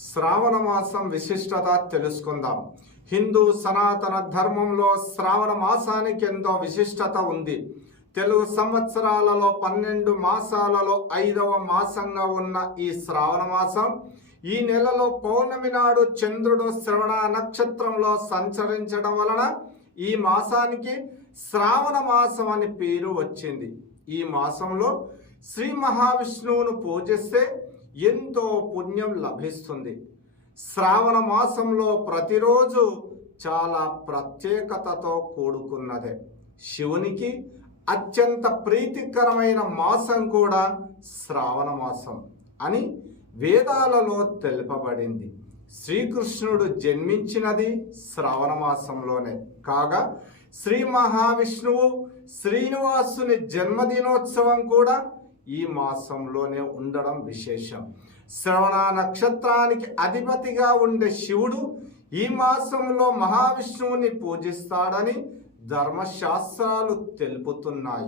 శ్రావణ మాసం విశిష్టత తెలుసుకుందాం. హిందూ సనాతన ధర్మంలో శ్రావణ మాసానికి ఎంతో విశిష్టత ఉంది. తెలుగు సంవత్సరాలలో 12 మాసాలలో 5వ మాసంగా ఉన్న ఈ శ్రావణ మాసం ఈ నెలలో పౌర్ణమి నాడు చంద్రుడు శ్రవణ నక్షత్రంలో సంచరించడం వలన ఈ మాసానికి శ్రావణ మాసం అని పేరు వచ్చింది. ఈ మాసంలో శ్రీ మహావిష్ణువును పూజిస్తే ఎంతో పుణ్యం లభిస్తుంది. శ్రావణ మాసంలో ప్రతిరోజు చాలా ప్రత్యేకతతో కూడుకున్నదే. శివునికి అత్యంత ప్రీతికరమైన మాసం కూడా శ్రావణ మాసం అని వేదాలలో తెలుపబడింది. శ్రీకృష్ణుడు జన్మించినది శ్రావణ మాసంలోనే కాగా శ్రీ మహావిష్ణువు శ్రీనివాసుని జన్మదినోత్సవం కూడా ఈ మాసంలోనే ఉండడం విశేషం. శ్రవణ నక్షత్రానికి అధిపతిగా ఉండే శివుడు ఈ మాసంలో మహావిష్ణువుని పూజిస్తాడని ధర్మశాస్త్రాలు తెలుపుతున్నాయి.